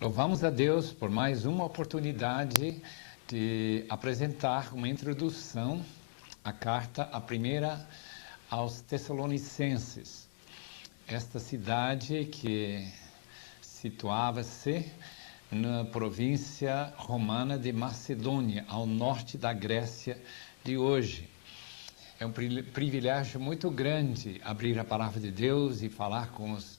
Louvamos a Deus por mais uma oportunidade de apresentar uma introdução à carta, a primeira aos Tessalonicenses. Esta cidade que situava-se na província romana de Macedônia, ao norte da Grécia de hoje. É um privilégio muito grande abrir a palavra de Deus e falar com os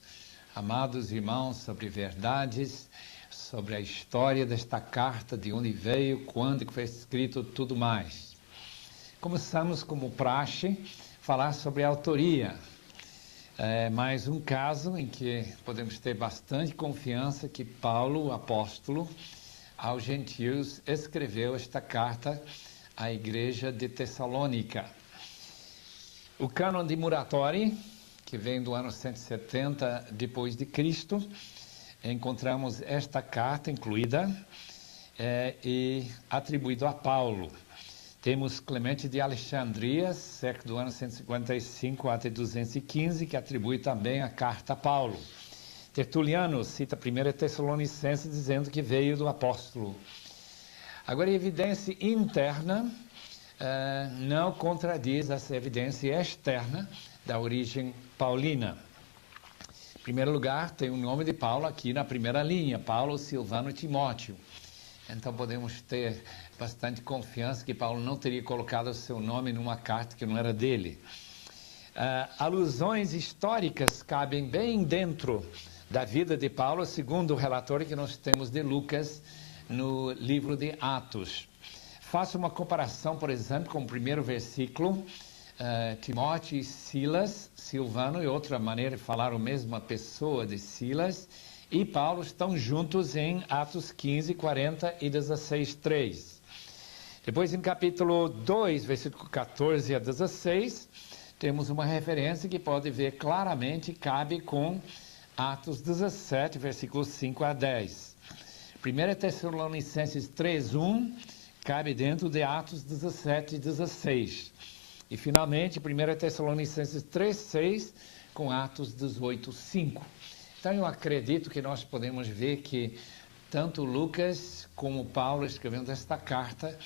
amados irmãos sobre verdades, sobre a história desta carta, de onde veio, quando que foi escrito, tudo mais. Começamos, como praxe, falar sobre a autoria. É mais um caso em que podemos ter bastante confiança que Paulo, o apóstolo, aos gentios, escreveu esta carta à igreja de Tessalônica. O cânon de Muratori, que vem do ano 170 depois de Cristo, encontramos esta carta incluída e atribuída a Paulo. Temos Clemente de Alexandria, cerca do ano 155 até 215, que atribui também a carta a Paulo. Tertuliano cita 1 Tessalonicenses dizendo que veio do apóstolo. Agora, a evidência interna não contradiz essa evidência externa da origem paulina. Em primeiro lugar, tem o nome de Paulo aqui na primeira linha, Paulo, Silvano e Timóteo. Então podemos ter bastante confiança que Paulo não teria colocado o seu nome numa carta que não era dele. Alusões históricas cabem bem dentro da vida de Paulo, segundo o relatório que nós temos de Lucas no livro de Atos. Faço uma comparação, por exemplo, com o primeiro versículo, Timóteo e Silas, Silvano e outra maneira de falar a mesma pessoa de Silas, e Paulo estão juntos em Atos 15, 40 e 16, 3. Depois, em capítulo 2, versículo 14 a 16, temos uma referência que pode ver claramente, cabe com Atos 17, versículos 5 a 10. 1 Tessalonicenses 3, 1, cabe dentro de Atos 17 e 16. E, finalmente, 1 Tessalonicenses 3, 6, com Atos 18, 5. Então, eu acredito que nós podemos ver que tanto Lucas como Paulo, escrevendo esta carta,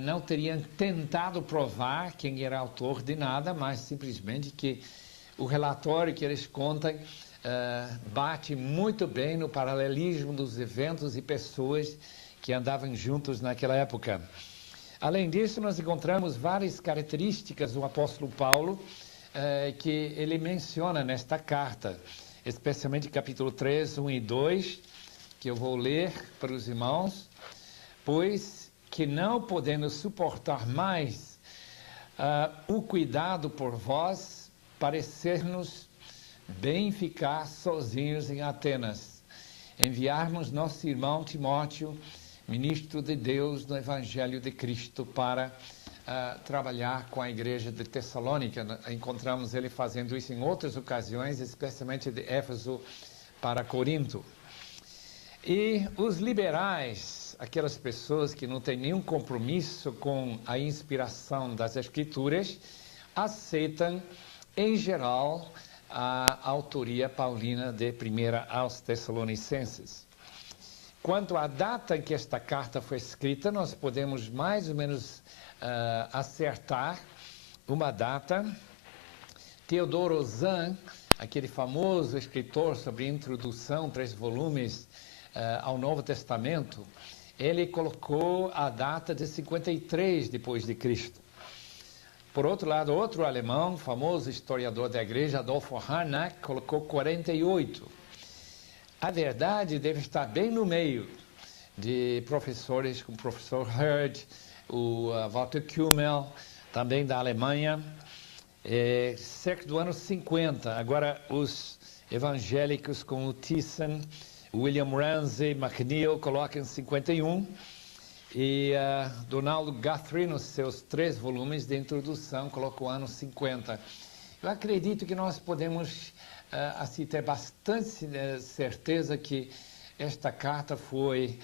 não teriam tentado provar quem era autor de nada, mas simplesmente que o relatório que eles contam bate muito bem no paralelismo dos eventos e pessoas que andavam juntos naquela época. Além disso, nós encontramos várias características do apóstolo Paulo que ele menciona nesta carta, especialmente capítulo 3, 1 e 2, que eu vou ler para os irmãos. Pois que não podendo suportar mais o cuidado por vós, parecer-nos bem ficar sozinhos em Atenas, enviarmos nosso irmão Timóteo, ministro de Deus no Evangelho de Cristo, para trabalhar com a igreja de Tessalônica. Encontramos ele fazendo isso em outras ocasiões, especialmente de Éfeso para Corinto. E os liberais, aquelas pessoas que não têm nenhum compromisso com a inspiração das Escrituras, aceitam, em geral, a autoria paulina de 1 aos Tessalonicenses. Quanto à data em que esta carta foi escrita, nós podemos mais ou menos acertar uma data. Theodor Ozan, aquele famoso escritor sobre introdução, 3 volumes ao Novo Testamento, ele colocou a data de 53 depois de Cristo. Por outro lado, outro alemão, famoso historiador da igreja, Adolfo Harnack, colocou 48. A verdade deve estar bem no meio de professores como o professor Herd, o Walter Kümmel, também da Alemanha, cerca do ano 50. Agora, os evangélicos como Thyssen, William Ramsey, McNeil colocam 51, e Donald Guthrie, nos seus 3 volumes de introdução, colocou o ano 50. Eu acredito que nós podemos assim ter bastante certeza que esta carta foi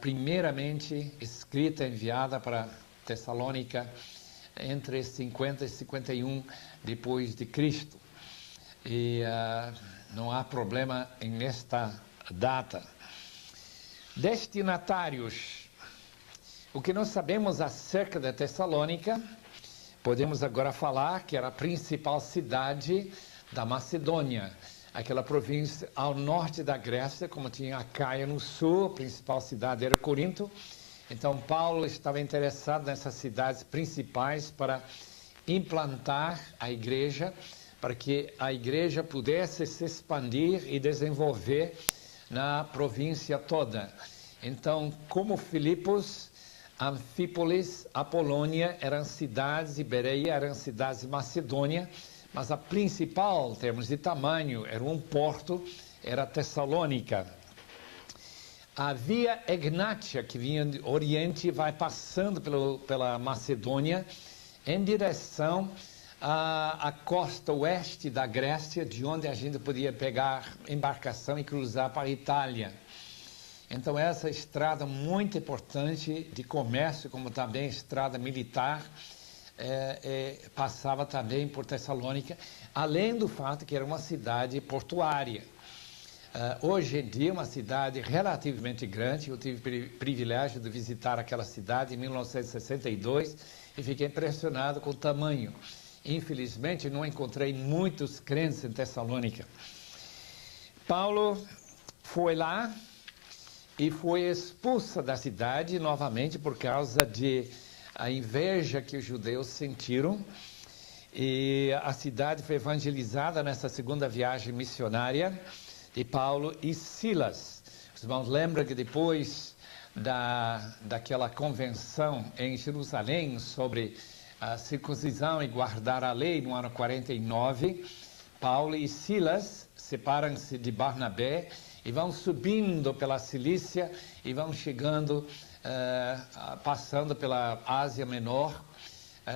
primeiramente escrita, enviada para Tessalônica entre 50 e 51 depois de Cristo. E não há problema nesta data. Destinatários. O que nós sabemos acerca da Tessalônica, podemos agora falar que era a principal cidade da Macedônia, aquela província ao norte da Grécia, como tinha a Caia no sul, a principal cidade era Corinto. Então Paulo estava interessado nessas cidades principais para implantar a igreja, para que a igreja pudesse se expandir e desenvolver na província toda. Então, como Filipos, Anfípolis, Apolônia eram cidades, e Bereia eram cidades de Macedônia, mas a principal, em termos de tamanho, era um porto, era Tessalônica. A via Egnátia, que vinha do Oriente, vai passando pela Macedônia, em direção à costa oeste da Grécia, de onde a gente podia pegar embarcação e cruzar para a Itália. Então, essa estrada muito importante de comércio, como também estrada militar, passava também por Tessalônica, além do fato que era uma cidade portuária. Hoje em dia, uma cidade relativamente grande. Eu tive o privilégio de visitar aquela cidade em 1962 e fiquei impressionado com o tamanho. Infelizmente, não encontrei muitos crentes em Tessalônica. Paulo foi lá e foi expulso da cidade novamente por causa de a inveja que os judeus sentiram. E a cidade foi evangelizada nessa segunda viagem missionária de Paulo e Silas. Os irmãos lembram que depois daquela convenção em Jerusalém sobre a circuncisão e guardar a lei no ano 49, Paulo e Silas separam-se de Barnabé e vão subindo pela Cilícia e vão chegando, passando pela Ásia Menor,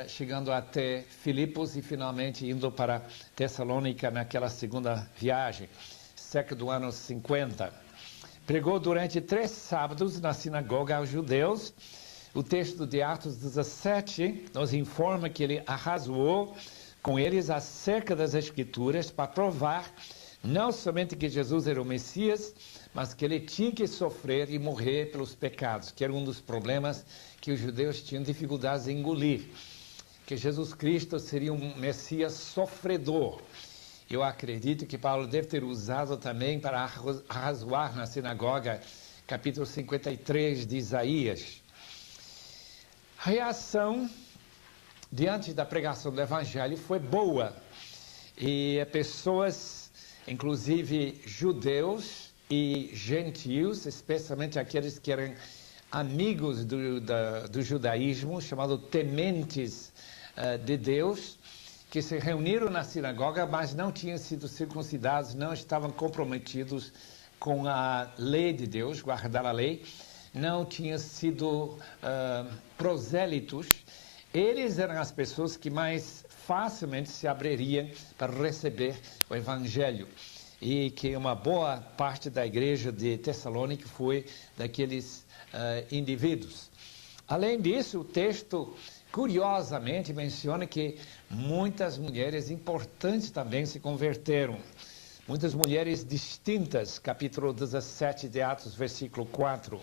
chegando até Filipos e finalmente indo para Tessalônica naquela segunda viagem, cerca do ano 50. Pregou durante 3 sábados na sinagoga aos judeus. O texto de Atos 17 nos informa que ele arrazoou com eles acerca das Escrituras para provar não somente que Jesus era o Messias, mas que ele tinha que sofrer e morrer pelos pecados, que era um dos problemas que os judeus tinham dificuldades em engolir, que Jesus Cristo seria um Messias sofredor. Eu acredito que Paulo deve ter usado também para arrazoar na sinagoga, capítulo 53 de Isaías. A reação diante da pregação do Evangelho foi boa, e pessoas, inclusive judeus e gentios, especialmente aqueles que eram amigos do judaísmo, chamados tementes de Deus, que se reuniram na sinagoga, mas não tinham sido circuncidados, não estavam comprometidos com a lei de Deus, guardar a lei, não tinham sido prosélitos. Eles eram as pessoas que mais facilmente se abririam para receber o Evangelho. E que uma boa parte da igreja de Tessalônica foi daqueles indivíduos. Além disso, o texto, curiosamente, menciona que muitas mulheres importantes também se converteram. Muitas mulheres distintas, capítulo 17 de Atos, versículo 4.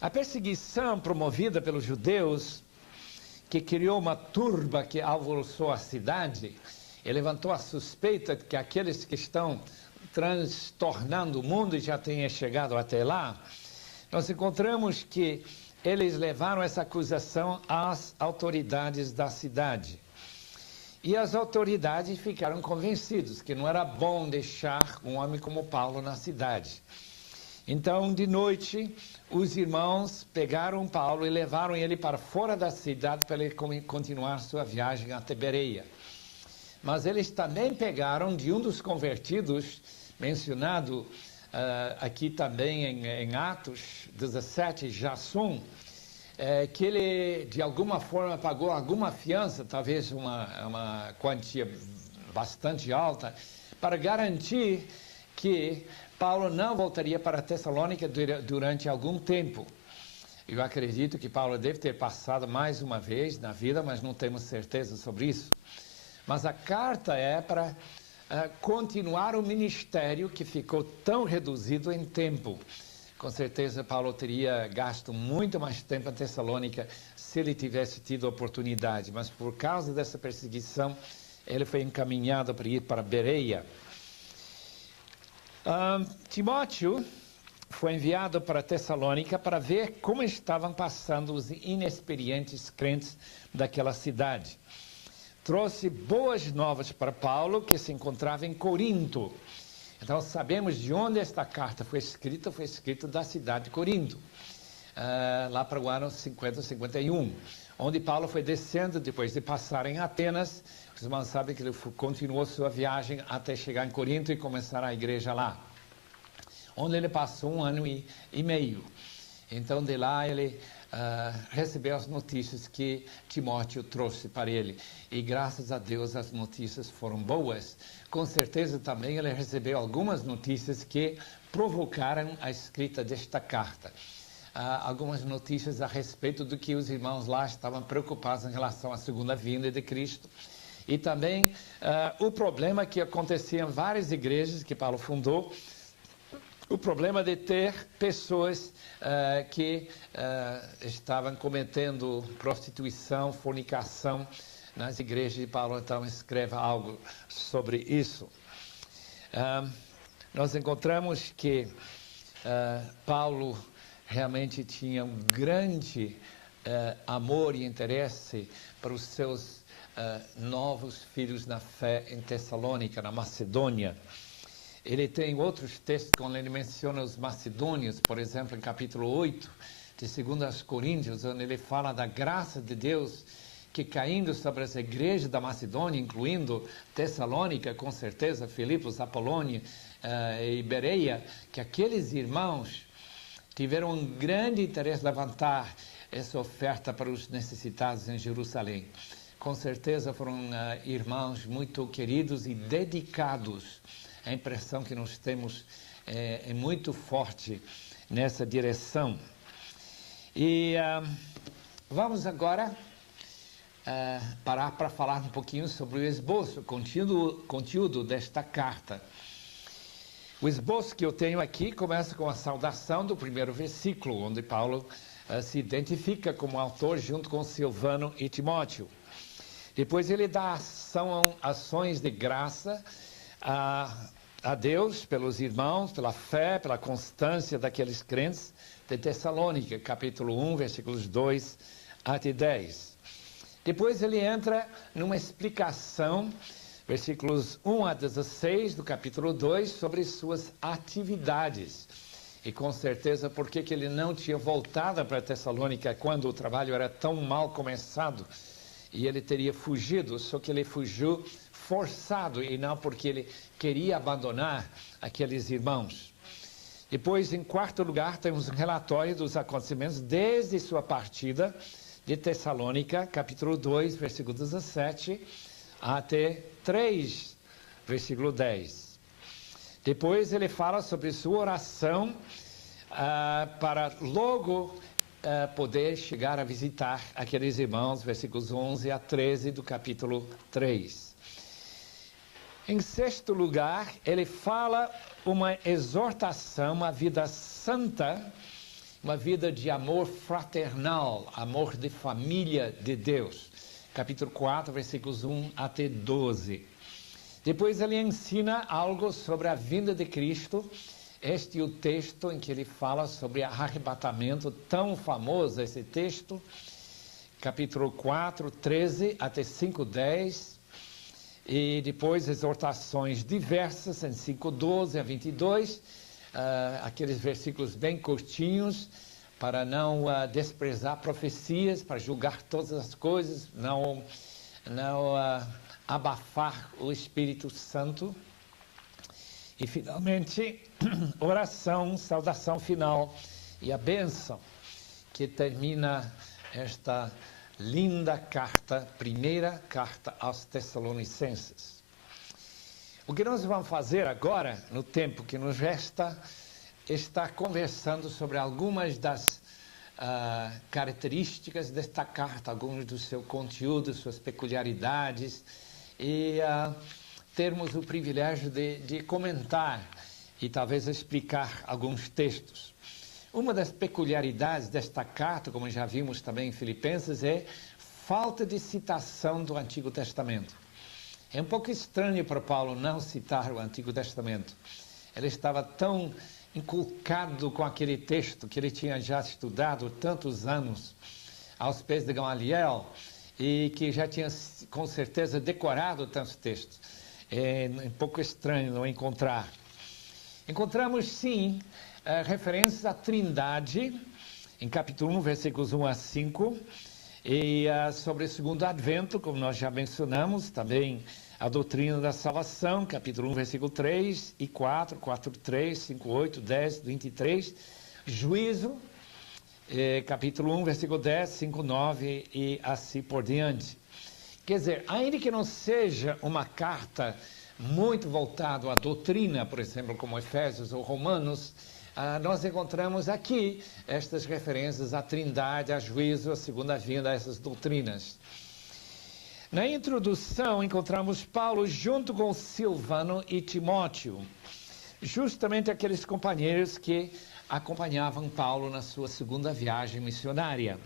A perseguição promovida pelos judeus, que criou uma turba que alvoroçou a cidade e levantou a suspeita de que aqueles que estão transtornando o mundo já tenham chegado até lá, nós encontramos que eles levaram essa acusação às autoridades da cidade. E as autoridades ficaram convencidos que não era bom deixar um homem como Paulo na cidade. Então, de noite, os irmãos pegaram Paulo e levaram ele para fora da cidade para ele continuar sua viagem até Bereia. Mas eles também pegaram de um dos convertidos, mencionado aqui também em Atos 17, Jasson, que ele de alguma forma pagou alguma fiança, talvez uma quantia bastante alta, para garantir que Paulo não voltaria para Tessalônica durante algum tempo. Eu acredito que Paulo deve ter passado mais uma vez na vida, mas não temos certeza sobre isso. Mas a carta é para continuar o ministério que ficou tão reduzido em tempo. Com certeza Paulo teria gasto muito mais tempo em Tessalônica se ele tivesse tido a oportunidade, mas por causa dessa perseguição, ele foi encaminhado para ir para Bereia. Timóteo foi enviado para Tessalônica para ver como estavam passando os inexperientes crentes daquela cidade. Trouxe boas novas para Paulo, que se encontrava em Corinto. Então sabemos de onde esta carta foi escrita da cidade de Corinto, lá para o ano 50, 51, onde Paulo foi descendo depois de passar em Atenas. Os irmãos sabem que ele continuou sua viagem até chegar em Corinto e começar a igreja lá, onde ele passou 1 ano e meio. Então de lá ele recebeu as notícias que Timóteo trouxe para ele, e graças a Deus as notícias foram boas. Com certeza também ele recebeu algumas notícias que provocaram a escrita desta carta. Algumas notícias a respeito do que os irmãos lá estavam preocupados em relação à segunda vinda de Cristo. E também o problema que acontecia em várias igrejas que Paulo fundou, o problema de ter pessoas que estavam cometendo prostituição, fornicação nas igrejas de Paulo. Então escreve algo sobre isso. Nós encontramos que Paulo realmente tinha um grande amor e interesse para os seus novos filhos na fé em Tessalônica, na Macedônia. Ele tem outros textos, quando ele menciona os macedônios, por exemplo, em capítulo 8 de 2 Coríntios, onde ele fala da graça de Deus que caindo sobre as igrejas da Macedônia, incluindo Tessalônica, com certeza, Filipos, Apolônia e Bereia, que aqueles irmãos tiveram um grande interesse em levantar essa oferta para os necessitados em Jerusalém. Com certeza foram irmãos muito queridos e dedicados. A impressão que nós temos é muito forte nessa direção. E vamos agora parar para falar um pouquinho sobre o esboço, o conteúdo desta carta. O esboço que eu tenho aqui começa com a saudação do primeiro versículo, onde Paulo se identifica como autor junto com Silvano e Timóteo. Depois ele dá ações de graça a Deus pelos irmãos, pela fé, pela constância daqueles crentes de Tessalônica, capítulo 1, versículos 2 até 10. Depois ele entra numa explicação, versículos 1 a 16 do capítulo 2, sobre suas atividades. E com certeza por que ele não tinha voltado para Tessalônica quando o trabalho era tão mal começado e ele teria fugido, só que ele fugiu forçado e não porque ele queria abandonar aqueles irmãos. Depois, em quarto lugar, temos um relatório dos acontecimentos desde sua partida de Tessalônica, capítulo 2, versículo 17, até 3, versículo 10. Depois ele fala sobre sua oração para logo poder chegar a visitar aqueles irmãos, versículos 11 a 13 do capítulo 3. Em sexto lugar, ele fala uma exortação, uma vida santa, uma vida de amor fraternal, amor de família de Deus. Capítulo 4, versículos 1 até 12. Depois ele ensina algo sobre a vinda de Cristo. Este é o texto em que ele fala sobre arrebatamento, tão famoso esse texto. Capítulo 4, 13 até 5, 10. E depois exortações diversas em 5, 12 a 22. Aqueles versículos bem curtinhos, para não desprezar profecias, para julgar todas as coisas, não abafar o Espírito Santo. E finalmente, oração, saudação final e a bênção que termina esta linda carta, primeira carta aos Tessalonicenses. O que nós vamos fazer agora, no tempo que nos resta, está conversando sobre algumas das características desta carta, alguns do seu conteúdo, suas peculiaridades, e termos o privilégio de comentar e talvez explicar alguns textos. Uma das peculiaridades desta carta, como já vimos também em Filipenses, é falta de citação do Antigo Testamento. É um pouco estranho para Paulo não citar o Antigo Testamento. Ele estava tão inculcado com aquele texto que ele tinha já estudado tantos anos aos pés de Gamaliel e que já tinha com certeza decorado tantos textos. É um pouco estranho não encontrar. Encontramos sim referências à Trindade em capítulo 1, versículos 1 a 5 e sobre o segundo advento, como nós já mencionamos, também a doutrina da salvação, capítulo 1, versículo 3 e 4, 4, 3, 5, 8, 10, 23, juízo, capítulo 1, versículo 10, 5, 9 e assim por diante. Quer dizer, ainda que não seja uma carta muito voltada à doutrina, por exemplo, como Efésios ou Romanos, nós encontramos aqui estas referências à Trindade, a juízo, a segunda vinda, a essas doutrinas. Na introdução, encontramos Paulo junto com Silvano e Timóteo, justamente aqueles companheiros que acompanhavam Paulo na sua segunda viagem missionária.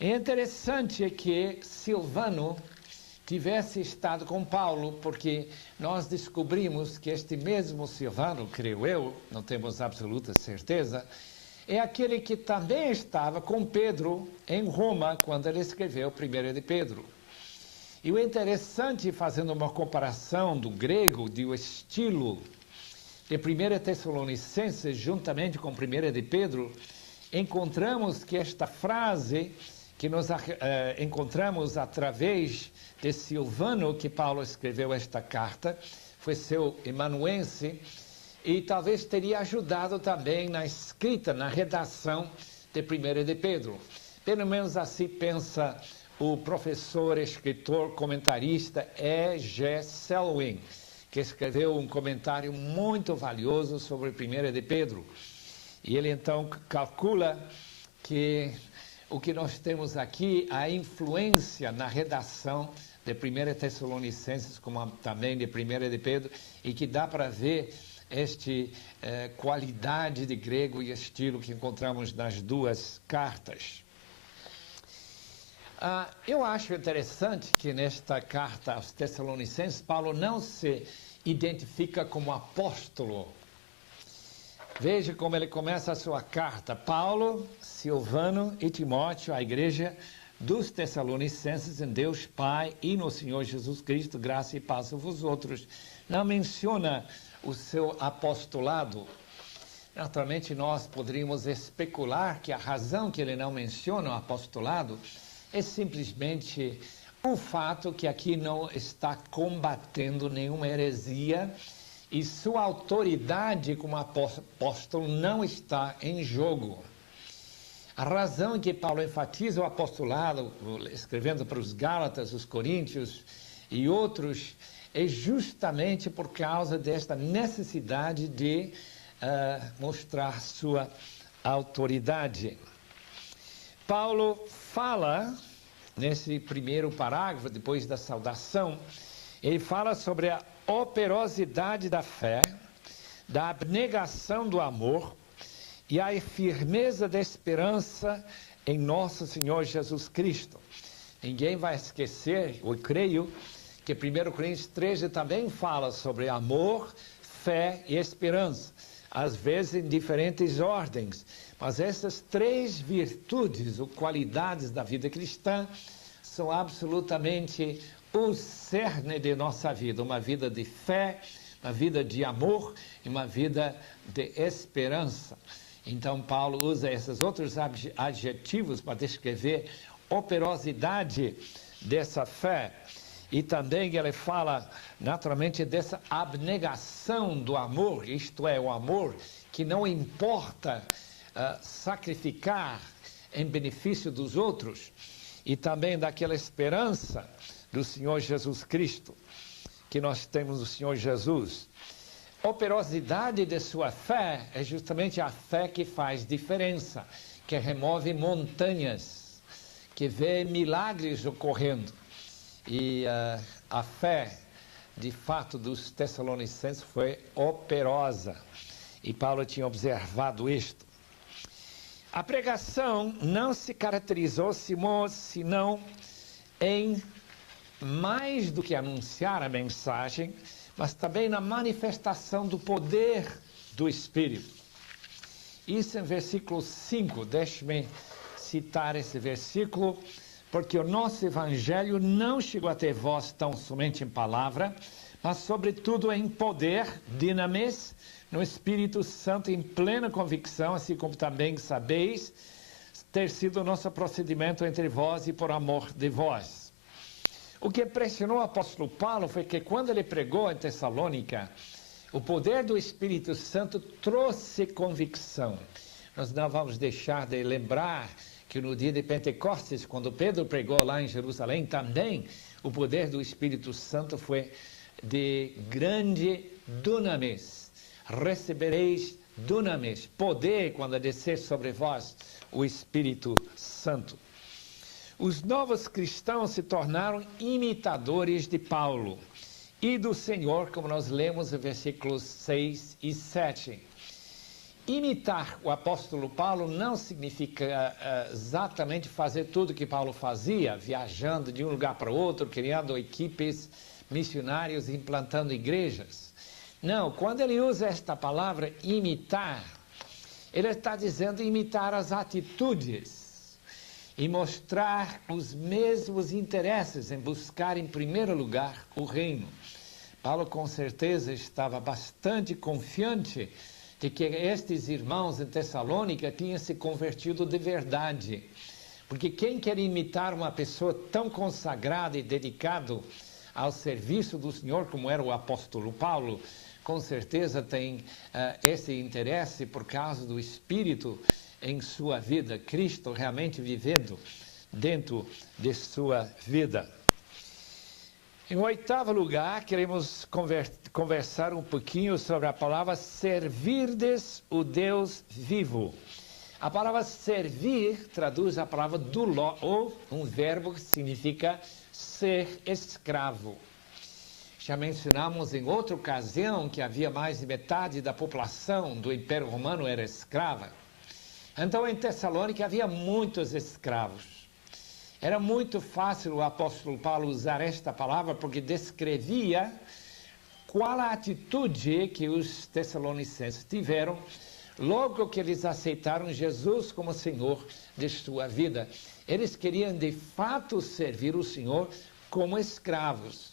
É interessante que Silvano tivesse estado com Paulo, porque nós descobrimos que este mesmo Silvano, creio eu, não temos absoluta certeza, é aquele que também estava com Pedro em Roma, quando ele escreveu 1 de Pedro. E o interessante, fazendo uma comparação do grego, do estilo de 1 Tessalonicenses, juntamente com 1 de Pedro, encontramos que esta frase que nós encontramos através de Silvano, que Paulo escreveu esta carta, foi seu amanuense, e talvez teria ajudado também na escrita, na redação de 1 de Pedro. Pelo menos assim pensa o professor, escritor, comentarista E.G. Selwyn, que escreveu um comentário muito valioso sobre 1 de Pedro. E ele então calcula que o que nós temos aqui, a influência na redação de 1 Tessalonicenses, como também de 1 de Pedro, e que dá para ver esta qualidade de grego e estilo que encontramos nas duas cartas. Eu acho interessante que nesta carta aos Tessalonicenses, Paulo não se identifica como apóstolo. Veja como ele começa a sua carta. Paulo, Silvano e Timóteo, a igreja dos Tessalonicenses, em Deus Pai e no Senhor Jesus Cristo, graça e paz a vós outros. Não menciona o seu apostolado. Naturalmente, nós poderíamos especular que a razão que ele não menciona o apostolado é simplesmente o fato que aqui não está combatendo nenhuma heresia e sua autoridade como apóstolo não está em jogo. A razão que Paulo enfatiza o apostolado, escrevendo para os Gálatas, os Coríntios e outros, é justamente por causa desta necessidade de mostrar sua autoridade. Paulo fala, nesse primeiro parágrafo, depois da saudação, ele fala sobre a operosidade da fé, da abnegação do amor e a firmeza da esperança em nosso Senhor Jesus Cristo. Ninguém vai esquecer, eu creio, que 1 Coríntios 13 também fala sobre amor, fé e esperança, às vezes em diferentes ordens, mas essas três virtudes ou qualidades da vida cristã são absolutamente o cerne de nossa vida, uma vida de fé, uma vida de amor e uma vida de esperança. Então Paulo usa esses outros adjetivos para descrever a operosidade dessa fé. E também ele fala naturalmente dessa abnegação do amor, isto é, o amor que não importa sacrificar em benefício dos outros, e também daquela esperança do Senhor Jesus Cristo, que nós temos no Senhor Jesus. A operosidade de sua fé é justamente a fé que faz diferença, que remove montanhas, que vê milagres ocorrendo. E a fé, de fato, dos Tessalonicenses foi operosa. E Paulo tinha observado isto. A pregação não se caracterizou senão em mais do que anunciar a mensagem, mas também na manifestação do poder do Espírito. Isso em versículo 5, deixe-me citar esse versículo, porque o nosso evangelho não chegou até vós tão somente em palavra, mas sobretudo em poder, dinamis, no Espírito Santo, em plena convicção, assim como também sabeis ter sido o nosso procedimento entre vós e por amor de vós. O que impressionou o apóstolo Paulo foi que quando ele pregou em Tessalônica, o poder do Espírito Santo trouxe convicção. Nós não vamos deixar de lembrar que no dia de Pentecostes, quando Pedro pregou lá em Jerusalém, também o poder do Espírito Santo foi de grande dunamis. Recebereis dunamis, poder quando descer sobre vós o Espírito Santo. Os novos cristãos se tornaram imitadores de Paulo e do Senhor, como nós lemos em versículos 6 e 7. Imitar o apóstolo Paulo não significa exatamente fazer tudo que Paulo fazia, viajando de um lugar para outro, criando equipes missionários, implantando igrejas. Não, quando ele usa esta palavra imitar, ele está dizendo imitar as atitudes e mostrar os mesmos interesses em buscar em primeiro lugar o reino. Paulo com certeza estava bastante confiante de que estes irmãos em Tessalônica tinham se convertido de verdade. Porque quem quer imitar uma pessoa tão consagrada e dedicada ao serviço do Senhor como era o apóstolo Paulo, com certeza tem esse interesse por causa do Espírito em sua vida, Cristo realmente vivendo dentro de sua vida. Em oitavo lugar, queremos conversar um pouquinho sobre a palavra servirdes o Deus vivo. A palavra servir traduz a palavra doulo, ou um verbo que significa ser escravo. Já mencionamos em outra ocasião que havia mais de metade da população do Império Romano era escrava. Então, em Tessalônica havia muitos escravos. Era muito fácil o apóstolo Paulo usar esta palavra porque descrevia qual a atitude que os tessalonicenses tiveram logo que eles aceitaram Jesus como Senhor de sua vida. Eles queriam de fato servir o Senhor como escravos.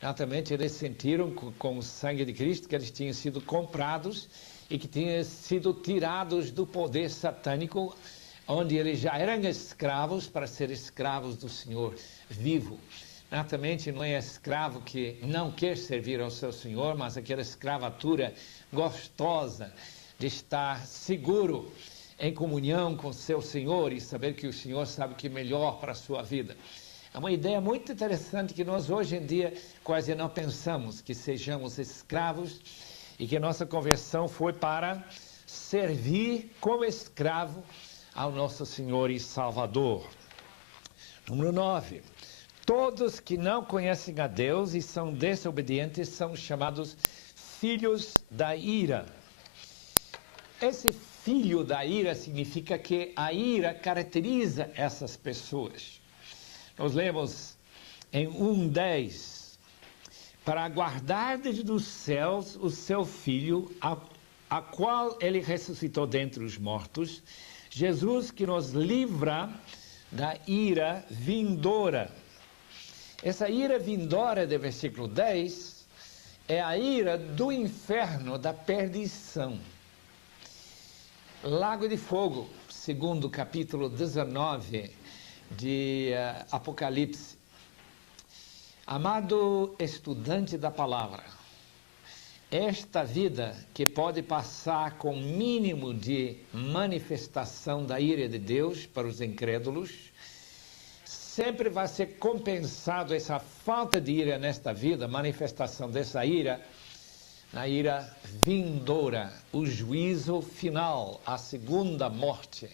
Naturalmente, eles sentiram com o sangue de Cristo que eles tinham sido comprados e que tinham sido tirados do poder satânico, onde eles já eram escravos para ser escravos do Senhor vivo. Naturalmente, não é escravo que não quer servir ao seu Senhor, mas aquela escravatura gostosa de estar seguro em comunhão com seu Senhor e saber que o Senhor sabe o que é melhor para a sua vida. É uma ideia muito interessante que nós hoje em dia quase não pensamos, que sejamos escravos e que nossa conversão foi para servir como escravo ao nosso Senhor e Salvador. Número 9. Todos que não conhecem a Deus e são desobedientes são chamados filhos da ira. Esse filho da ira significa que a ira caracteriza essas pessoas. Nós lemos em 1:10, para guardar dos céus o seu Filho, a qual ele ressuscitou dentre os mortos, Jesus que nos livra da ira vindoura. Essa ira vindoura do versículo 10 é a ira do inferno, da perdição. Lago de fogo, segundo o capítulo 19 de Apocalipse. Amado estudante da palavra, esta vida que pode passar com mínimo de manifestação da ira de Deus para os incrédulos, sempre vai ser compensado essa falta de ira nesta vida, manifestação dessa ira, na ira vindoura, o juízo final, a segunda morte.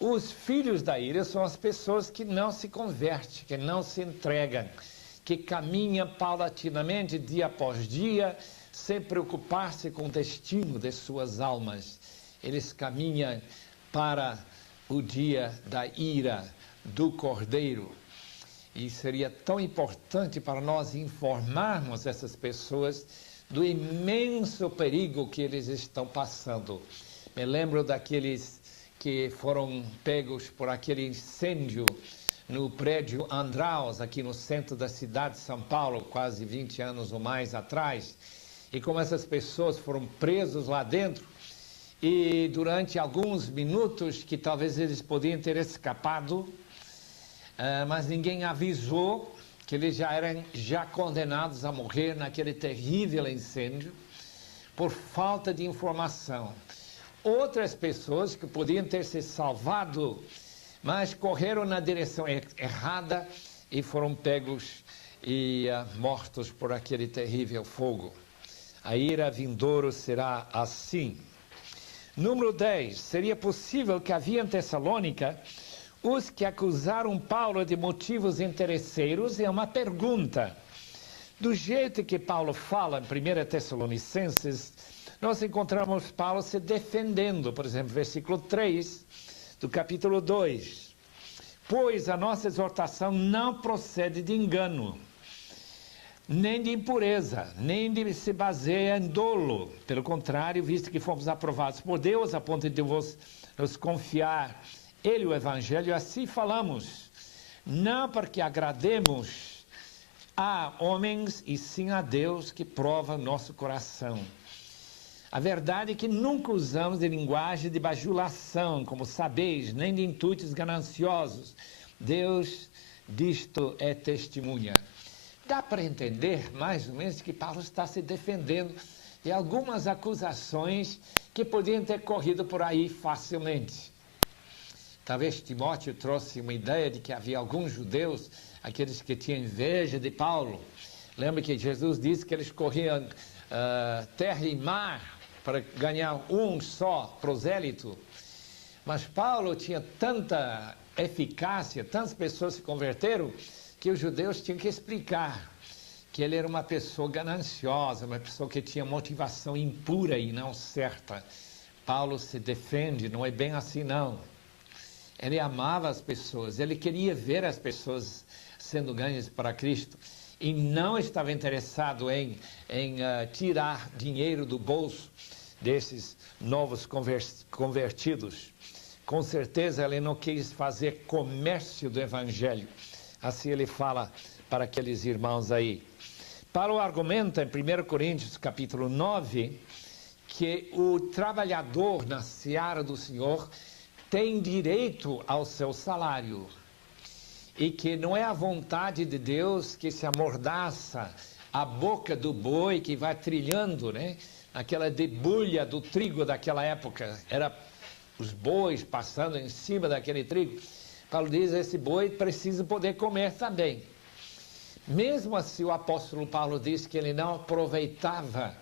Os filhos da ira são as pessoas que não se convertem, que não se entregam, que caminham paulatinamente, dia após dia, sem preocupar-se com o destino de suas almas. Eles caminham para o dia da ira do Cordeiro. E seria tão importante para nós informarmos essas pessoas do imenso perigo que eles estão passando. Me lembro daqueles que foram pegos por aquele incêndio no prédio Andraus, aqui no centro da cidade de São Paulo, quase 20 anos ou mais atrás. E como essas pessoas foram presos lá dentro, e durante alguns minutos que talvez eles podiam ter escapado, mas ninguém avisou que eles já eram condenados a morrer naquele terrível incêndio por falta de informação. Outras pessoas que podiam ter se salvado, mas correram na direção errada e foram pegos e mortos por aquele terrível fogo. A ira vindouro será assim. Número 10. Seria possível que havia em Tessalônica os que acusaram Paulo de motivos interesseiros? É uma pergunta. Do jeito que Paulo fala em 1 Tessalonicenses, nós encontramos Paulo se defendendo. Por exemplo, versículo 3 do capítulo 2. Pois a nossa exortação não procede de engano, nem de impureza, nem de se baseia em dolo. Pelo contrário, visto que fomos aprovados por Deus, a ponto de nos confiar Ele o Evangelho, assim falamos, não porque agrademos a homens, e sim a Deus que prova nosso coração. A verdade é que nunca usamos de linguagem de bajulação, como sabeis, nem de intuitos gananciosos. Deus disto é testemunha. Dá para entender, mais ou menos, que Paulo está se defendendo de algumas acusações que podiam ter corrido por aí facilmente. Talvez Timóteo trouxe uma ideia de que havia alguns judeus, aqueles que tinham inveja de Paulo. Lembra que Jesus disse que eles corriam terra e mar para ganhar um só prosélito? Mas Paulo tinha tanta eficácia, tantas pessoas se converteram, que os judeus tinham que explicar que ele era uma pessoa gananciosa, uma pessoa que tinha motivação impura e não certa. Paulo se defende, não é bem assim não. Ele amava as pessoas, ele queria ver as pessoas sendo ganhas para Cristo e não estava interessado em tirar dinheiro do bolso desses novos convertidos. Com certeza ele não quis fazer comércio do Evangelho. Assim ele fala para aqueles irmãos aí. Paulo argumenta em 1 Coríntios capítulo 9 que o trabalhador na seara do Senhor tem direito ao seu salário e que não é a vontade de Deus que se amordaça a boca do boi que vai trilhando, né? Aquela debulha do trigo daquela época, era os bois passando em cima daquele trigo. Paulo diz, esse boi precisa poder comer também. Mesmo assim, o apóstolo Paulo diz que ele não aproveitava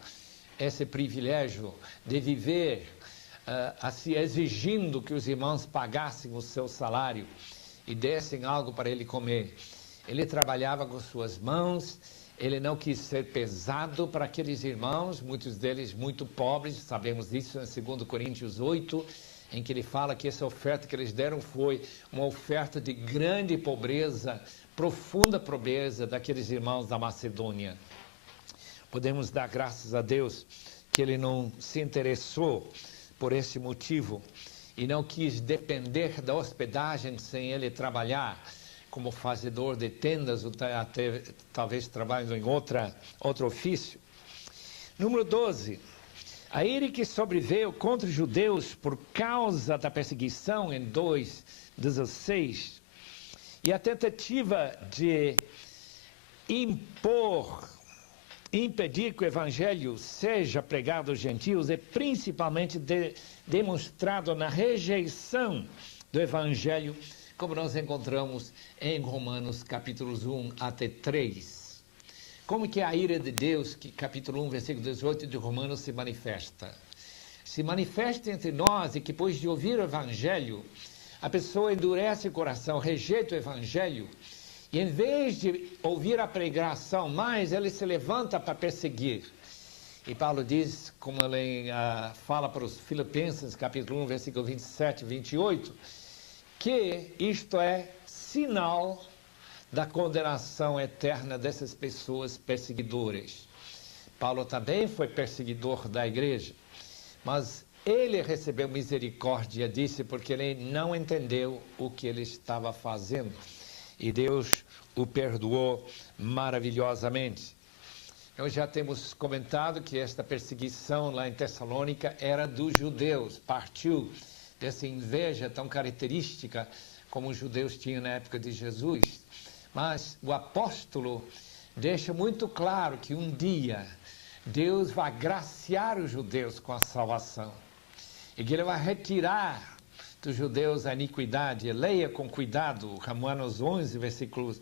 esse privilégio de viver assim, exigindo que os irmãos pagassem o seu salário e dessem algo para ele comer. Ele trabalhava com suas mãos, ele não quis ser pesado para aqueles irmãos, muitos deles muito pobres, sabemos disso em 2 Coríntios 8, em que ele fala que essa oferta que eles deram foi uma oferta de grande pobreza, profunda pobreza daqueles irmãos da Macedônia. Podemos dar graças a Deus que ele não se interessou por esse motivo e não quis depender da hospedagem sem ele trabalhar como fazedor de tendas ou até talvez trabalhando em outro ofício. Número 12. A ira que sobreveio contra os judeus por causa da perseguição em 2:16 e a tentativa de impedir que o evangelho seja pregado aos gentios é principalmente demonstrado na rejeição do evangelho, como nós encontramos em Romanos capítulos 1 até 3. Como que a ira de Deus, que capítulo 1, versículo 18 de Romanos se manifesta? Se manifesta entre nós e que depois de ouvir o evangelho, a pessoa endurece o coração, rejeita o evangelho, e em vez de ouvir a pregação mais, ele se levanta para perseguir. E Paulo diz, como ele fala para os Filipenses, capítulo 1, versículo 27 e 28, que isto é sinal da condenação eterna dessas pessoas perseguidoras. Paulo também foi perseguidor da igreja, mas ele recebeu misericórdia, disse, porque ele não entendeu o que ele estava fazendo. E Deus o perdoou maravilhosamente. Nós já temos comentado que esta perseguição lá em Tessalônica era dos judeus, partiu dessa inveja tão característica como os judeus tinham na época de Jesus. Mas o apóstolo deixa muito claro que um dia Deus vai agraciar os judeus com a salvação e que ele vai retirar dos judeus a iniquidade. Leia com cuidado Romanos 11, versículos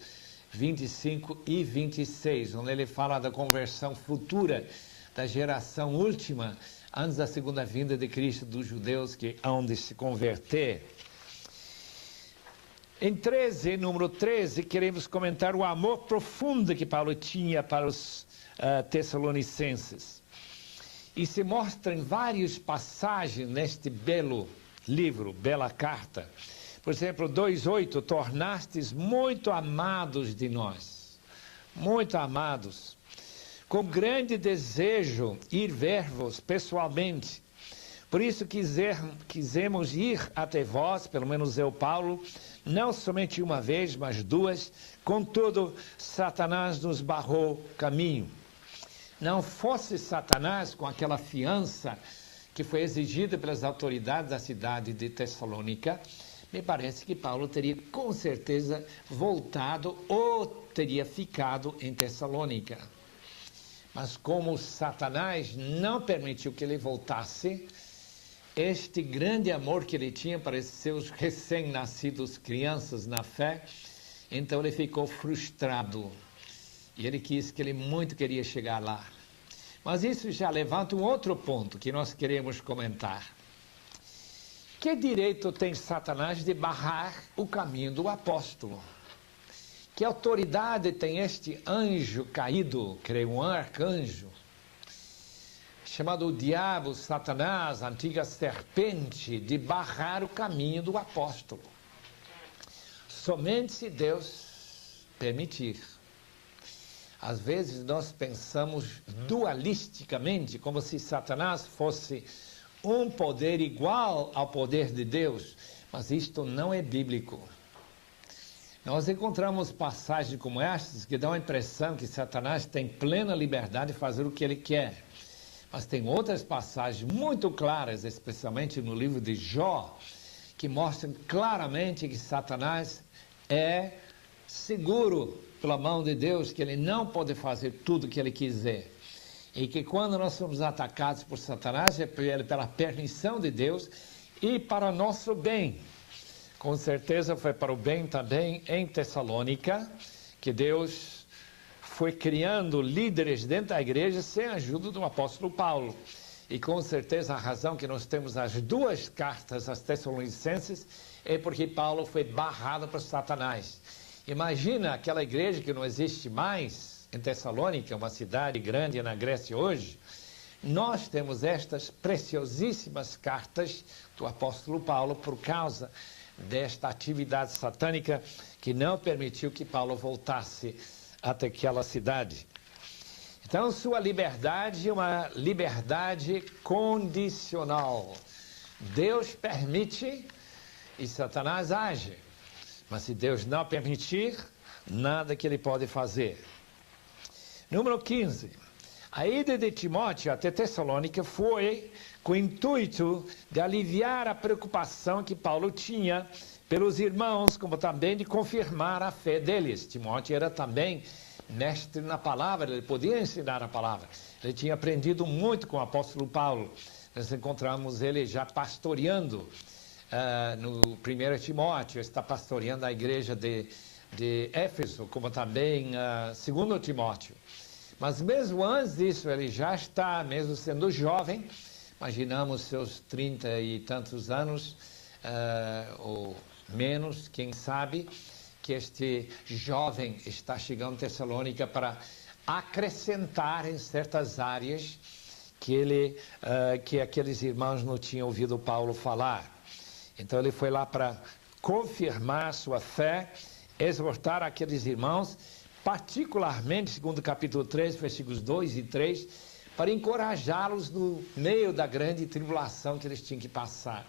25 e 26, onde ele fala da conversão futura da geração última, antes da segunda vinda de Cristo, dos judeus que hão de se converter. Em número 13, queremos comentar o amor profundo que Paulo tinha para os tessalonicenses. E se mostra em várias passagens neste belo livro, bela carta. Por exemplo, 2:8, tornastes muito amados de nós, muito amados, com grande desejo ir ver-vos pessoalmente. Por isso quisemos ir até vós, pelo menos eu, Paulo, não somente uma vez, mas duas, contudo, Satanás nos barrou caminho. Não fosse Satanás com aquela fiança que foi exigida pelas autoridades da cidade de Tessalônica, me parece que Paulo teria com certeza voltado ou teria ficado em Tessalônica. Mas como Satanás não permitiu que ele voltasse, este grande amor que ele tinha para esses seus recém-nascidos crianças na fé, então ele ficou frustrado. E ele quis que ele muito queria chegar lá. Mas isso já levanta um outro ponto que nós queremos comentar. Que direito tem Satanás de barrar o caminho do apóstolo? Que autoridade tem este anjo caído, creio, um arcanjo, chamado o diabo, Satanás, a antiga serpente, de barrar o caminho do apóstolo? Somente se Deus permitir. Às vezes nós pensamos dualisticamente, como se Satanás fosse um poder igual ao poder de Deus, mas isto não é bíblico. Nós encontramos passagens como estas que dão a impressão que Satanás tem plena liberdade de fazer o que ele quer. Mas tem outras passagens muito claras, especialmente no livro de Jó, que mostram claramente que Satanás é seguro pela mão de Deus, que ele não pode fazer tudo o que ele quiser. E que quando nós somos atacados por Satanás, é pela permissão de Deus e para nosso bem. Com certeza foi para o bem também em Tessalônica, que Deus foi criando líderes dentro da igreja sem a ajuda do apóstolo Paulo. E com certeza a razão que nós temos as duas cartas às Tessalonicenses é porque Paulo foi barrado por Satanás. Imagina aquela igreja que não existe mais, em Tessalônica, uma cidade grande na Grécia hoje. Nós temos estas preciosíssimas cartas do apóstolo Paulo por causa desta atividade satânica que não permitiu que Paulo voltasse até aquela cidade. Então, sua liberdade é uma liberdade condicional. Deus permite e Satanás age. Mas se Deus não permitir, nada que ele pode fazer. Número 15. A ida de Timóteo até Tessalônica foi com o intuito de aliviar a preocupação que Paulo tinha pelos irmãos, como também de confirmar a fé deles. Timóteo era também mestre na palavra, ele podia ensinar a palavra. Ele tinha aprendido muito com o apóstolo Paulo. Nós encontramos ele já pastoreando no 1 Timóteo, está pastoreando a igreja de Éfeso, como também 2 Timóteo. Mas mesmo antes disso, ele já está, mesmo sendo jovem, imaginamos seus 30 e tantos anos, ou menos, quem sabe, que este jovem está chegando em Tessalônica para acrescentar em certas áreas que aqueles irmãos não tinham ouvido Paulo falar. Então ele foi lá para confirmar sua fé, exortar aqueles irmãos, particularmente, segundo o capítulo 3, versículos 2 e 3, para encorajá-los no meio da grande tribulação que eles tinham que passar.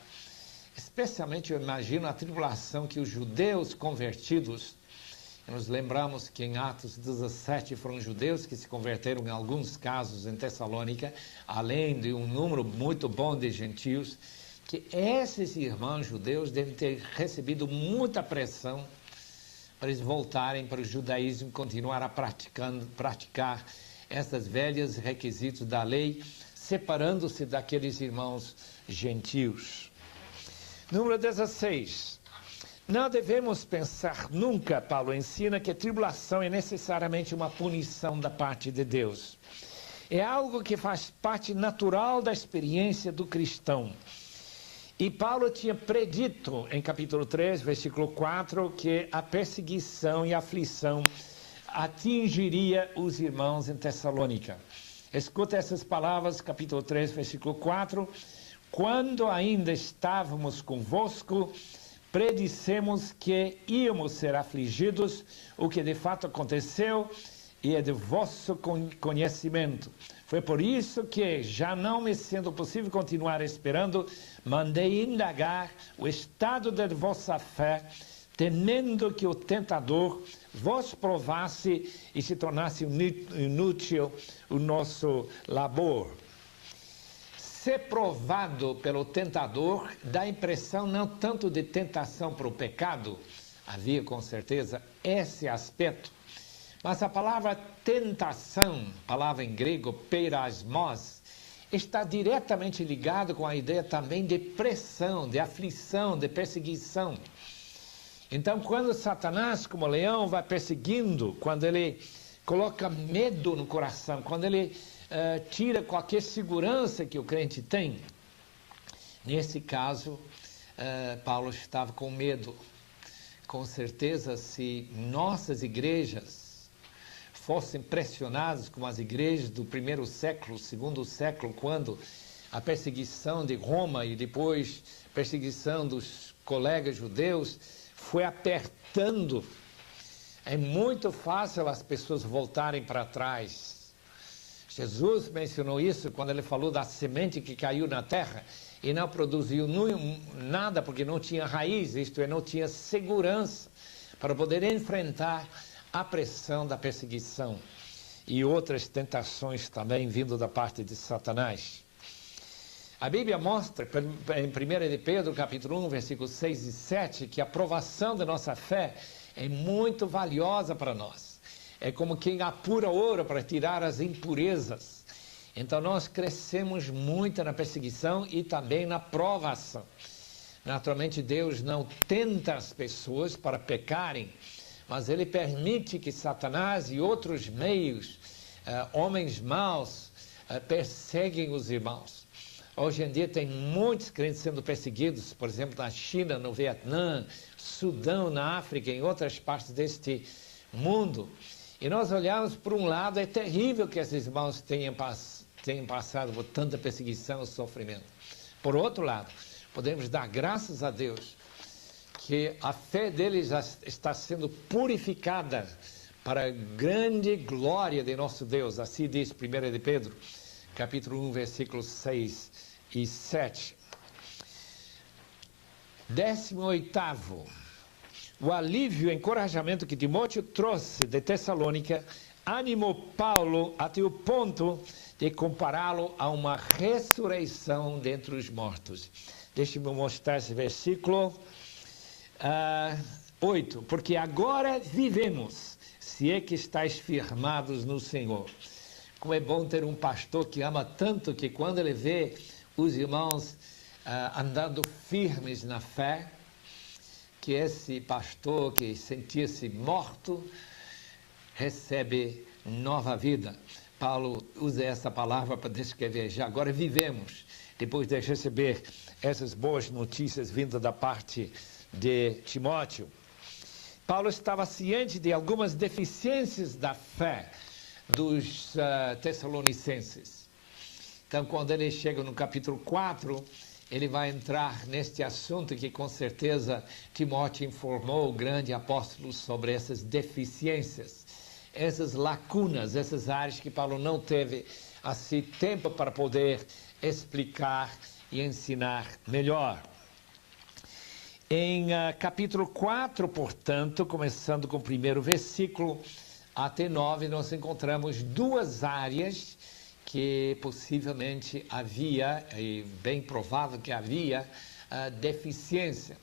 Especialmente, eu imagino, a tribulação que os judeus convertidos, nos lembramos que em Atos 17 foram judeus que se converteram em alguns casos em Tessalônica, além de um número muito bom de gentios, que esses irmãos judeus devem ter recebido muita pressão para eles voltarem para o judaísmo e continuar a praticar essas velhas requisitos da lei, separando-se daqueles irmãos gentios. Número 16. Não devemos pensar nunca, Paulo ensina, que a tribulação é necessariamente uma punição da parte de Deus. É algo que faz parte natural da experiência do cristão. E Paulo tinha predito em capítulo 3, versículo 4, que a perseguição e a aflição atingiria os irmãos em Tessalônica. Escuta essas palavras, capítulo 3, versículo 4. Quando ainda estávamos convosco, predissemos que íamos ser afligidos, o que de fato aconteceu e é de vosso conhecimento. Foi por isso que, já não me sendo possível continuar esperando, mandei indagar o estado de vossa fé, temendo que o tentador vos provasse e se tornasse inútil o nosso labor. Ser provado pelo tentador dá a impressão não tanto de tentação para o pecado, havia com certeza esse aspecto, mas a palavra tentação, palavra em grego peirasmos, está diretamente ligado com a ideia também de pressão, de aflição, de perseguição. Então, quando Satanás, como leão, vai perseguindo, quando ele coloca medo no coração, quando ele tira qualquer segurança que o crente tem, nesse caso, Paulo estava com medo. Com certeza, se nossas igrejas fossem pressionadas como as igrejas do primeiro século, segundo século, quando a perseguição de Roma e depois perseguição dos colegas judeus foi apertando, é muito fácil as pessoas voltarem para trás. Jesus mencionou isso quando ele falou da semente que caiu na terra e não produziu nada porque não tinha raiz, isto é, não tinha segurança para poder enfrentar a pressão da perseguição e outras tentações também vindo da parte de Satanás. A Bíblia mostra, em 1 de Pedro, capítulo 1, versículos 6 e 7, que a provação da nossa fé é muito valiosa para nós. É como quem apura ouro para tirar as impurezas. Então nós crescemos muito na perseguição e também na provação. Naturalmente Deus não tenta as pessoas para pecarem, mas Ele permite que Satanás e outros meios, homens maus, perseguem os irmãos. Hoje em dia tem muitos crentes sendo perseguidos, por exemplo, na China, no Vietnã, Sudão, na África, em outras partes deste mundo. E nós olhamos por um lado, é terrível que esses irmãos tenham passado por tanta perseguição e sofrimento. Por outro lado, podemos dar graças a Deus que a fé deles já está sendo purificada para a grande glória de nosso Deus. Assim diz 1 de Pedro, capítulo 1, versículos 6 e 7. 18º. O alívio e encorajamento que Timóteo trouxe de Tessalônica animou Paulo até o ponto de compará-lo a uma ressurreição dentre os mortos. Deixe-me mostrar esse versículo 8. Porque agora vivemos, se é que estáis firmados no Senhor. Como é bom ter um pastor que ama tanto que quando ele vê os irmãos andando firmes na fé, que esse pastor que sentia-se morto recebe nova vida. Paulo usa essa palavra para descrever, já agora vivemos, depois de receber essas boas notícias vindas da parte de Timóteo. Paulo estava ciente de algumas deficiências da fé dos tessalonicenses. Então, quando ele chega no capítulo 4, ele vai entrar neste assunto que, com certeza, Timóteo informou o grande apóstolo sobre essas deficiências, essas lacunas, essas áreas que Paulo não teve assim tempo para poder explicar e ensinar melhor. Em capítulo 4, portanto, começando com o primeiro versículo até 9, nós encontramos duas áreas que possivelmente havia, e bem provável que havia, deficiência.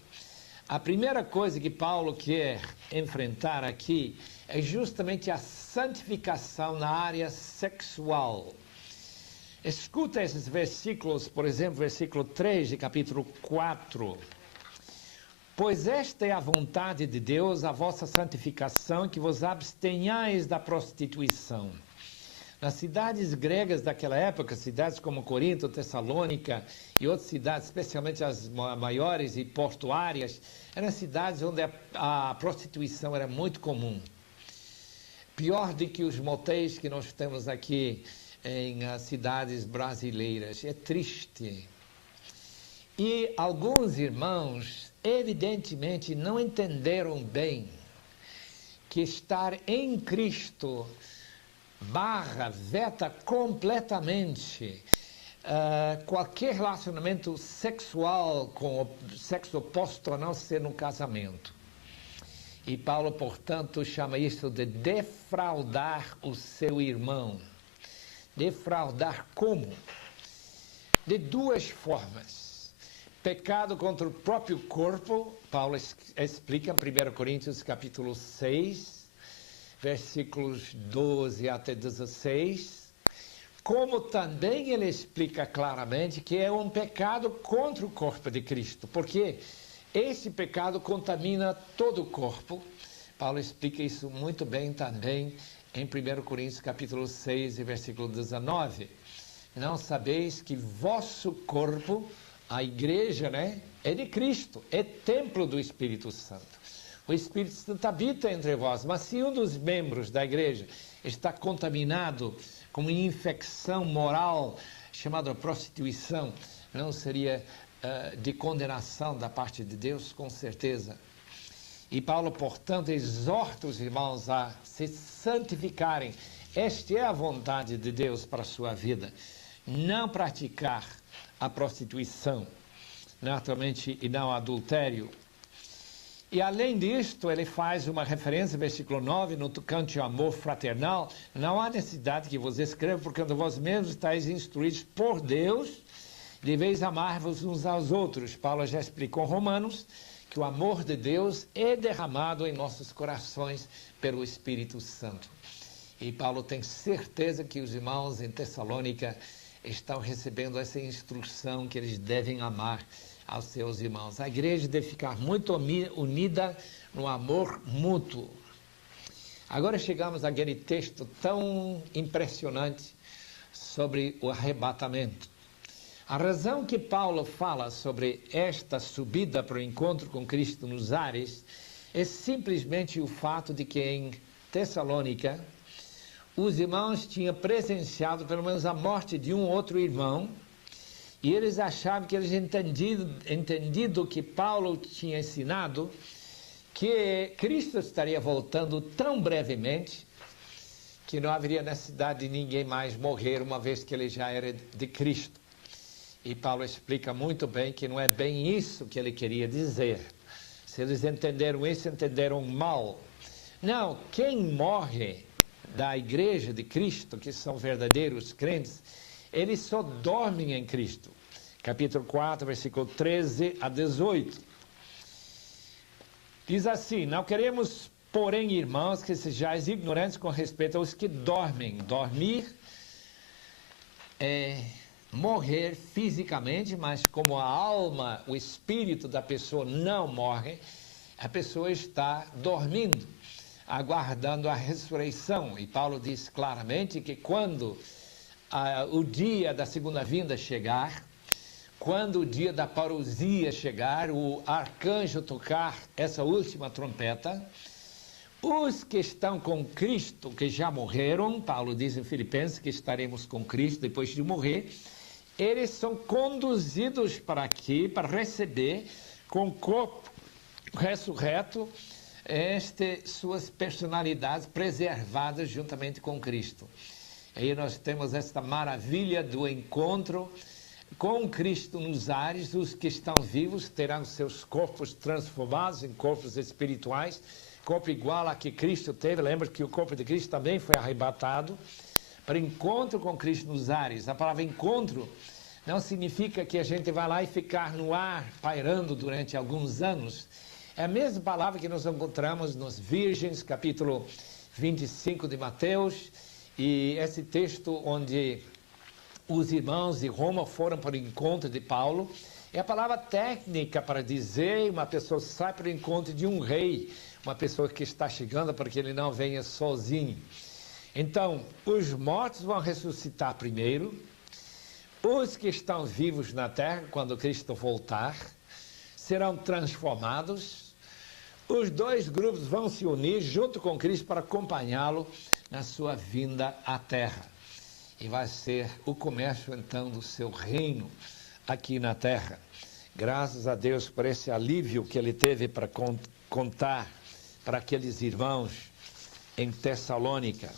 A primeira coisa que Paulo quer enfrentar aqui é justamente a santificação na área sexual. Escuta esses versículos, por exemplo, versículo 3 de capítulo 4. Pois esta é a vontade de Deus, a vossa santificação, que vos abstenhais da prostituição. Nas cidades gregas daquela época, cidades como Corinto, Tessalônica e outras cidades, especialmente as maiores e portuárias, eram cidades onde a prostituição era muito comum. Pior do que os motéis que nós temos aqui em cidades brasileiras. É triste. E alguns irmãos, evidentemente, não entenderam bem que estar em Cristo veta completamente qualquer relacionamento sexual com o sexo oposto a não ser no casamento. E Paulo, portanto, chama isso de defraudar o seu irmão. Defraudar como? De duas formas. Pecado contra o próprio corpo, Paulo explica em 1 Coríntios capítulo 6, versículos 12 até 16, como também ele explica claramente que é um pecado contra o corpo de Cristo, porque esse pecado contamina todo o corpo. Paulo explica isso muito bem também em 1 Coríntios capítulo 6, versículo 19. Não sabeis que vosso corpo, a igreja, é de Cristo, é templo do Espírito Santo. O Espírito Santo habita entre vós, mas se um dos membros da igreja está contaminado com uma infecção moral chamada prostituição, não seria de condenação da parte de Deus? Com certeza. E Paulo, portanto, exorta os irmãos a se santificarem. Esta é a vontade de Deus para a sua vida. Não praticar a prostituição, naturalmente, e não adultério. E além disto, ele faz uma referência, versículo 9, no tocante ao amor fraternal. Não há necessidade que vos escreva, porque vós mesmos estáis instruídos por Deus, deveis amar-vos uns aos outros. Paulo já explicou em Romanos que o amor de Deus é derramado em nossos corações pelo Espírito Santo. E Paulo tem certeza que os irmãos em Tessalônica estão recebendo essa instrução que eles devem amar aos seus irmãos. A igreja deve ficar muito unida no amor mútuo. Agora chegamos àquele texto tão impressionante sobre o arrebatamento. A razão que Paulo fala sobre esta subida para o encontro com Cristo nos ares é simplesmente o fato de que em Tessalônica os irmãos tinham presenciado pelo menos a morte de um outro irmão, e eles achavam que eles entendido o que Paulo tinha ensinado, que Cristo estaria voltando tão brevemente que não haveria necessidade de ninguém mais morrer, uma vez que ele já era de Cristo. E Paulo explica muito bem que não é bem isso que ele queria dizer. Se eles entenderam isso, entenderam mal. Não, quem morre da igreja de Cristo, que são verdadeiros crentes, eles só dormem em Cristo. Capítulo 4, versículo 13 a 18. Diz assim: não queremos, porém, irmãos, que sejais ignorantes com respeito aos que dormem. Dormir é morrer fisicamente, mas como a alma, o espírito da pessoa não morre, a pessoa está dormindo, aguardando a ressurreição. E Paulo diz claramente que quando o dia da segunda vinda chegar, quando o dia da parousia chegar, o arcanjo tocar essa última trompeta, os que estão com Cristo, que já morreram, Paulo diz em Filipenses que estaremos com Cristo depois de morrer, eles são conduzidos para aqui, para receber com o corpo ressurreto, suas personalidades preservadas juntamente com Cristo. Aí nós temos esta maravilha do encontro com Cristo nos ares. Os que estão vivos terão seus corpos transformados em corpos espirituais, corpo igual a que Cristo teve. Lembra que o corpo de Cristo também foi arrebatado para encontro com Cristo nos ares. A palavra encontro não significa que a gente vai lá e ficar no ar pairando durante alguns anos. É a mesma palavra que nós encontramos nos Virgens, capítulo 25 de Mateus, e esse texto onde os irmãos de Roma foram para o encontro de Paulo. É a palavra técnica para dizer uma pessoa sai para o encontro de um rei, uma pessoa que está chegando para que ele não venha sozinho. Então, os mortos vão ressuscitar primeiro, os que estão vivos na terra, quando Cristo voltar, serão transformados. Os dois grupos vão se unir junto com Cristo para acompanhá-lo na sua vinda à terra. E vai ser o começo, então, do seu reino aqui na terra. Graças a Deus por esse alívio que ele teve para contar para aqueles irmãos em Tessalônica.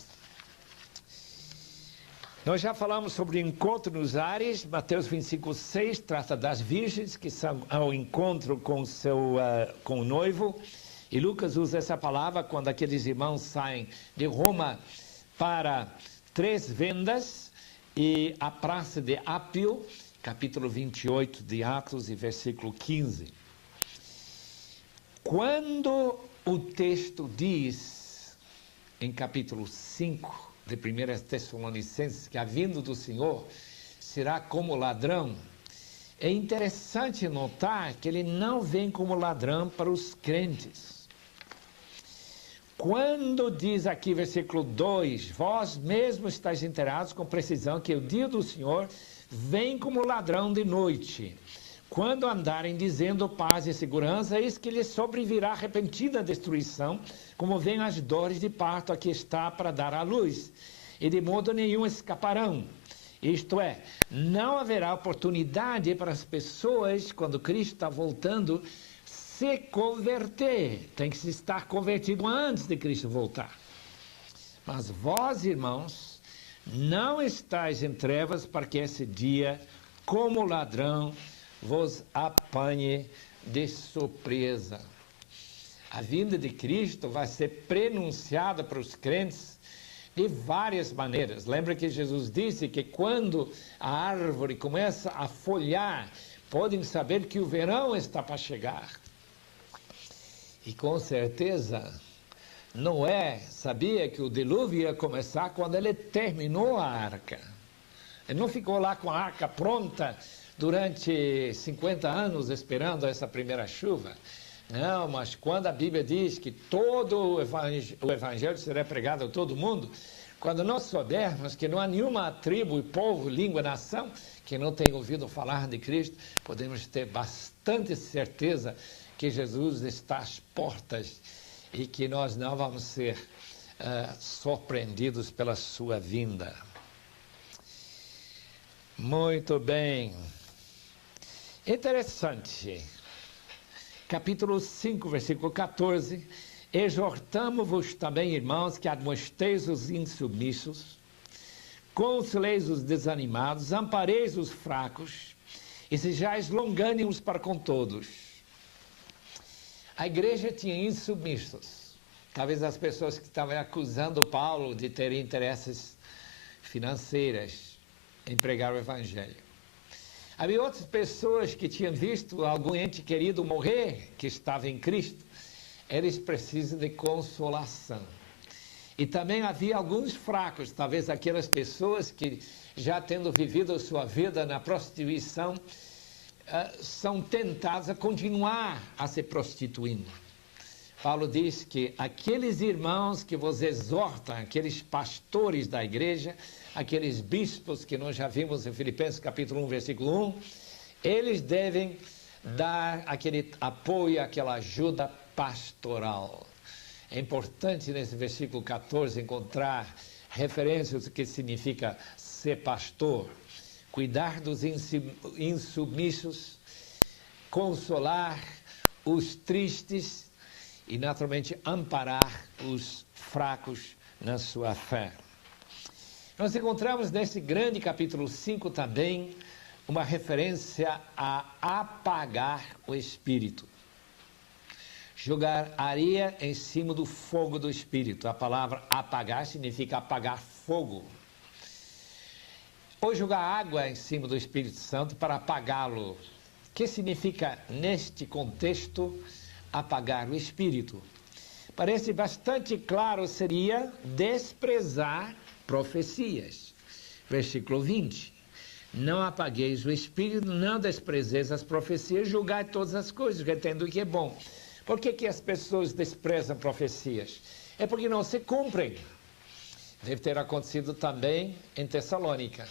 Nós já falamos sobre o encontro nos ares. Mateus 25:6 trata das virgens que são ao encontro com o noivo. E Lucas usa essa palavra quando aqueles irmãos saem de Roma para 3 vendas e a praça de Ápio, capítulo 28 de Atos e versículo 15. Quando o texto diz, em capítulo 5 de 1 Tessalonicenses, que a vinda do Senhor será como ladrão, é interessante notar que ele não vem como ladrão para os crentes. Quando diz aqui, versículo 2, vós mesmos estáis inteirados com precisão que o dia do Senhor vem como ladrão de noite. Quando andarem dizendo paz e segurança, eis que lhes sobrevirá repentina destruição, como vêm as dores de parto a que está para dar à luz, e de modo nenhum escaparão. Isto é, não haverá oportunidade para as pessoas, quando Cristo está voltando, se converter. Tem que se estar convertido antes de Cristo voltar. Mas vós, irmãos, não estáis em trevas para que esse dia, como ladrão, vos apanhe de surpresa. A vinda de Cristo vai ser prenunciada para os crentes de várias maneiras. Lembra que Jesus disse que quando a árvore começa a folhar, podem saber que o verão está para chegar. E com certeza, Noé sabia que o dilúvio ia começar quando ele terminou a arca. Ele não ficou lá com a arca pronta durante 50 anos esperando essa primeira chuva. Não, mas quando a Bíblia diz que todo o evangelho será pregado a todo mundo, quando nós soubermos que não há nenhuma tribo, povo, língua, nação que não tenha ouvido falar de Cristo, podemos ter bastante certeza que Jesus está às portas e que nós não vamos ser surpreendidos pela sua vinda. Muito bem. Interessante. Capítulo 5, versículo 14. Exortamo-vos também, irmãos, que admoesteis os insubmissos, consoleis os desanimados, ampareis os fracos, e sejais longânimos para com todos. A igreja tinha insubmissos. Talvez as pessoas que estavam acusando Paulo de ter interesses financeiros em pregar o evangelho. Havia outras pessoas que tinham visto algum ente querido morrer, que estava em Cristo. Eles precisam de consolação. E também havia alguns fracos, talvez aquelas pessoas que, já tendo vivido a sua vida na prostituição, são tentadas a continuar a se prostituindo. Paulo diz que aqueles irmãos que vos exortam, aqueles pastores da igreja, aqueles bispos que nós já vimos em Filipenses capítulo 1, versículo 1, eles devem dar aquele apoio, aquela ajuda pastoral. É importante nesse versículo 14 encontrar referências do que significa ser pastor. cuidar dos insubmissos, consolar os tristes e, naturalmente, amparar os fracos na sua fé. Nós encontramos nesse grande capítulo 5 também uma referência a apagar o espírito. Jogar areia em cima do fogo do espírito. A palavra apagar significa apagar fogo. Ou jogar água em cima do Espírito Santo para apagá-lo. O que significa, neste contexto, apagar o espírito? Parece bastante claro, seria desprezar profecias. Versículo 20. Não apagueis o espírito, não desprezeis as profecias, julgai todas as coisas, retendo o que é bom. Por que as pessoas desprezam profecias? É porque não se cumprem. Deve ter acontecido também em Tessalônica,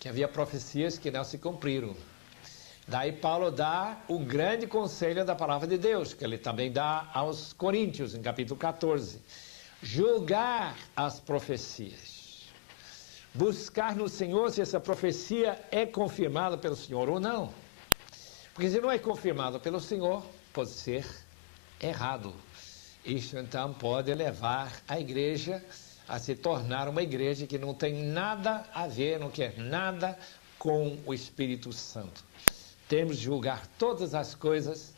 que havia profecias que não se cumpriram. Daí Paulo dá o grande conselho da palavra de Deus, que ele também dá aos Coríntios, em capítulo 14. Julgar as profecias. Buscar no Senhor se essa profecia é confirmada pelo Senhor ou não. Porque se não é confirmada pelo Senhor, pode ser errado. Isso então pode levar a igreja a se tornar uma igreja que não tem nada a ver, não quer nada com o Espírito Santo. Temos de julgar todas as coisas,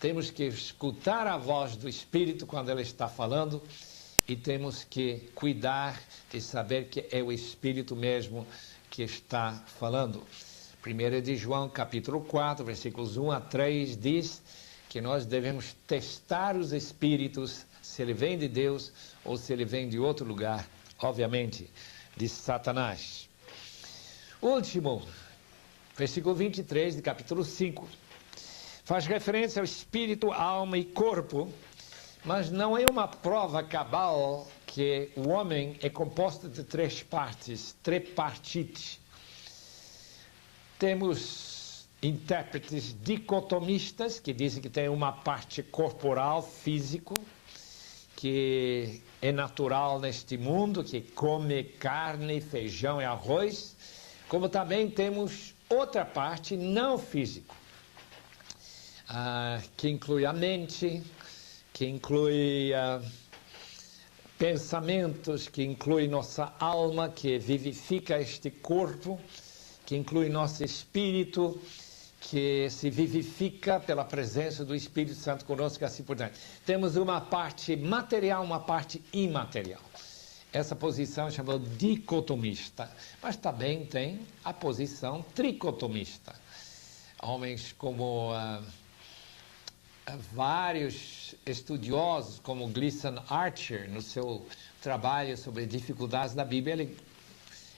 temos que escutar a voz do Espírito quando ela está falando e temos que cuidar de saber que é o Espírito mesmo que está falando. 1 de João, capítulo 4, versículos 1 a 3, diz que nós devemos testar os espíritos, se ele vem de Deus ou se ele vem de outro lugar, obviamente, de Satanás. Último, versículo 23 de capítulo 5, faz referência ao espírito, alma e corpo, mas não é uma prova cabal que o homem é composto de três partes, tripartite. Temos intérpretes dicotomistas, que dizem que tem uma parte corporal, físico, que é natural neste mundo, que come carne, feijão e arroz, como também temos outra parte não físico, que inclui a mente, que inclui pensamentos, que inclui nossa alma, que vivifica este corpo, que inclui nosso espírito, que se vivifica pela presença do Espírito Santo conosco, assim por diante. Temos uma parte material, uma parte imaterial. Essa posição é chamada dicotomista, mas também tem a posição tricotomista. Homens como vários estudiosos, como Gleason Archer, no seu trabalho sobre dificuldades da Bíblia,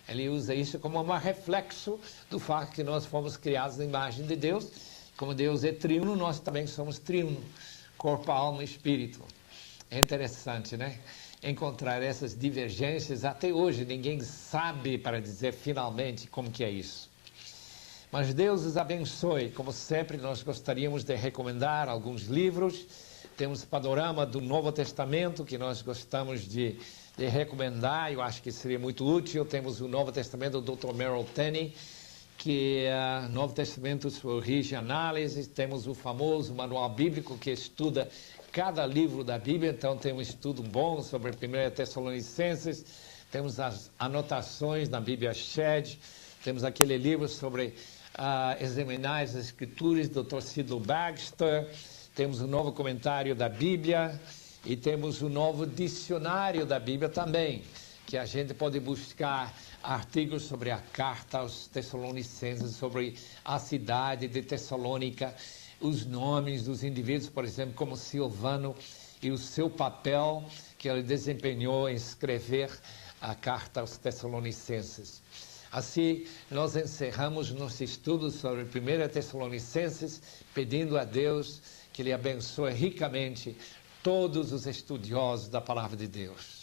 ele usa isso como um reflexo do fato que nós fomos criados na imagem de Deus. Como Deus é triuno, nós também somos triuno, corpo, alma e espírito. É interessante, né? Encontrar essas divergências. Até hoje ninguém sabe para dizer finalmente como que é isso. Mas Deus os abençoe. Como sempre, nós gostaríamos de recomendar alguns livros. Temos o panorama do Novo Testamento, que nós gostamos de recomendar, eu acho que seria muito útil. Temos o Novo Testamento do Dr. Merrill Tenney, que é Novo Testamento sobre origem e análise. Temos o famoso Manual Bíblico, que estuda cada livro da Bíblia, então tem um estudo bom sobre 1 Tessalonicenses. Temos as anotações na Bíblia Shed, temos aquele livro sobre examinar as Escrituras, do Dr. Sidlow Bagster. Temos o novo comentário da Bíblia e temos o novo dicionário da Bíblia também, que a gente pode buscar artigos sobre a carta aos Tessalonicenses, sobre a cidade de Tessalônica, os nomes dos indivíduos, por exemplo, como Silvano, e o seu papel que ele desempenhou em escrever a carta aos Tessalonicenses. Assim, nós encerramos nosso estudo sobre 1 Tessalonicenses, pedindo a Deus que Ele abençoe ricamente todos os estudiosos da Palavra de Deus.